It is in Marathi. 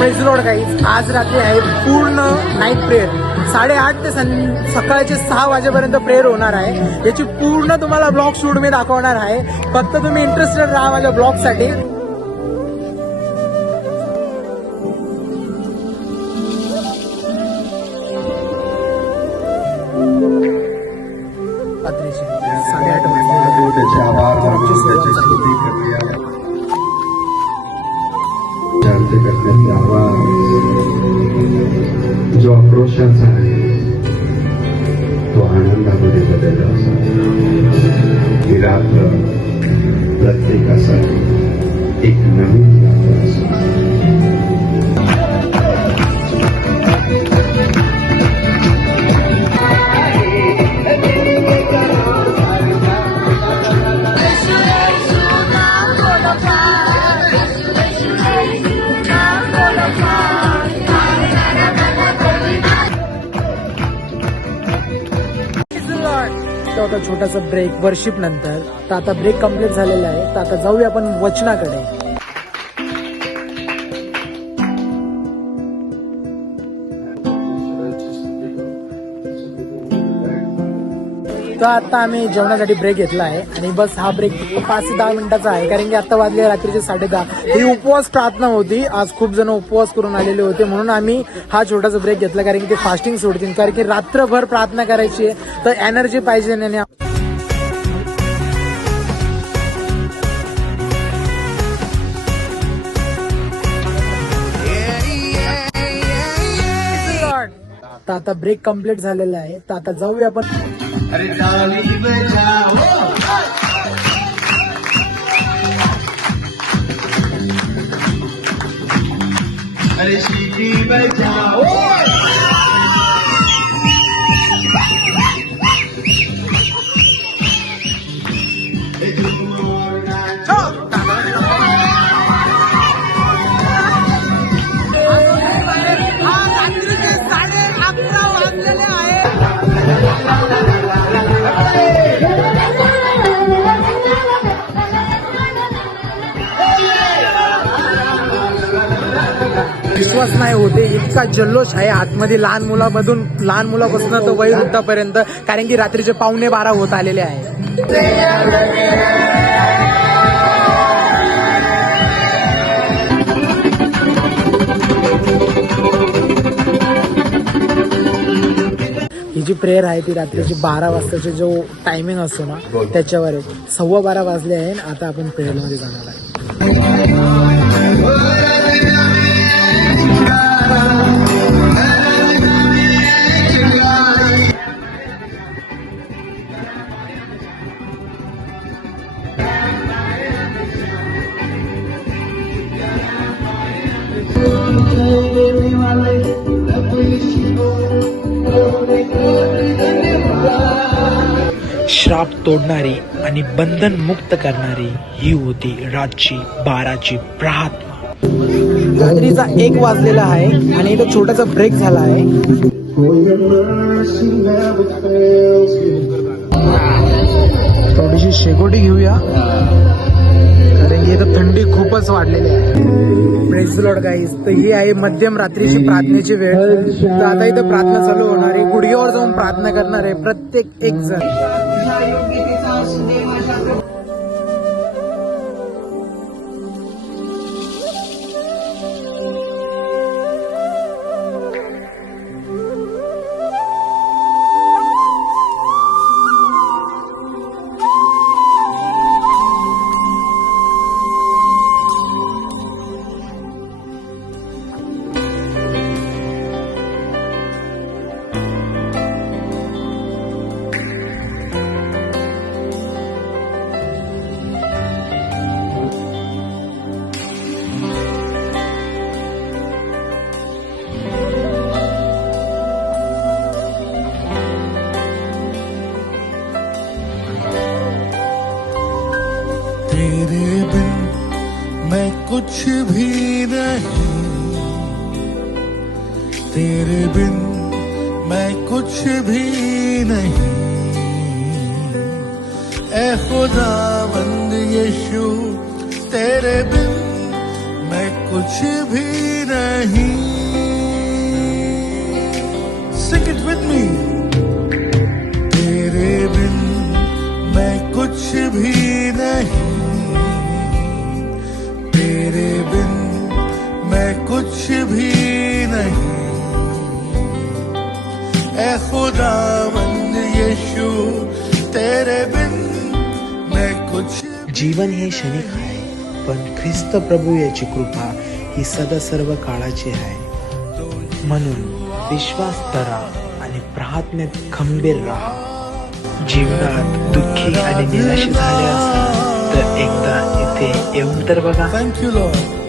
प्रेज लॉर्ड गाईज, आज रात्री आहे पूर्ण नाईट प्रेयर. 8:30 ते सकाळचे 6 वाजेपर्यंत प्रेयर होणार आहे. याची पूर्ण तुम्हाला ब्लॉग शूट मी दाखवणार आहे. फक्त तुम्ही इंटरेस्टेड राहा माझ्या ब्लॉग साठी. रात्रीचे 8:30 जो आक्रोशाचा आहे तो आनंदामध्ये बदलला असावा. ही रात्र प्रत्येकासाठी एक नवीन रात्र असावी. होता छोटासा ब्रेक वर्शिप नंतर. तर आता ब्रेक कंप्लीट झालेला आहे. तर आता जाऊया आपण वचनाकडे. तर आता आम्ही जेवणासाठी ब्रेक घेतला आहे आणि बस हा ब्रेक 5 ते 10 मिनिटाचा आहे. कारण की आता वाजले रात्रीचे 10:30. ही उपवास प्रार्थना होती. आज खूप जण उपवास करून आलेले होते म्हणून आम्ही हा छोटासा ब्रेक घेतला. कारण की ते फास्टिंग सोडतील. कारण की रात्रभर प्रार्थना करायची आहे तर एनर्जी पाहिजे. आणि आता ब्रेक कंप्लीट झालेला आहे. तर आता जाऊया आपण. अरे सीटी बजाओ. विश्वास नाही होते इतका जल्लोष आहे आतमध्ये. लहान मुलापासून तर वयोवृद्धापर्यंत. कारण की रात्रीचे 11:45 होत आलेले आहे. ही जी प्रेयर आहे ती रात्रीची 12 वाजताचे जो टायमिंग असतो ना त्याच्यावर आहे. 12:15 वाजले आहे. आता आपण प्रेयरमध्ये जाणार आहे. श्राप तोडणारी आणि बंधन मुक्त करणारी ही होती रातची 12ची प्रार्थना. रात्रीचा 1 वाजलेला आहे आणि इथं छोटासा ब्रेक झाला आहे. थोडीशी शेकोटी घेऊया कारण की इथं थंडी खूपच वाढलेली आहे. Praise the Lord guys. तर ही आहे मध्यम रात्रीची प्रार्थनेची वेळ. तर आता इथं प्रार्थना चालू होणार आहे. गुडघ्यावर जाऊन प्रार्थना करणार आहे प्रत्येक एक जण. तेरे बिन मैं कुछ भी नहीं, तेरे बिन मैं कुछ भी नहीं। ए खुदावंद यीशु तेरे बिन मैं कुछ भी नहीं. Sing it with me. तेरे बिन मैं कुछ भी नहीं. तेरे बिन मैं कुछ भी नहीं. ऐ खुदावंद यीशु तेरे बिन मैं कुछ. जीवन हे क्षणिक आहे, पण ख्रिस्त प्रभू याची कृपा ही सदा सर्व काळाची आहे. म्हणून विश्वास धरा आणि प्रार्थनेत खंबीर राहा. जीवनात दुःखी आणि निराश झाले असाल तर एकदा इथे येऊन तर बघा. Thank you, Lord.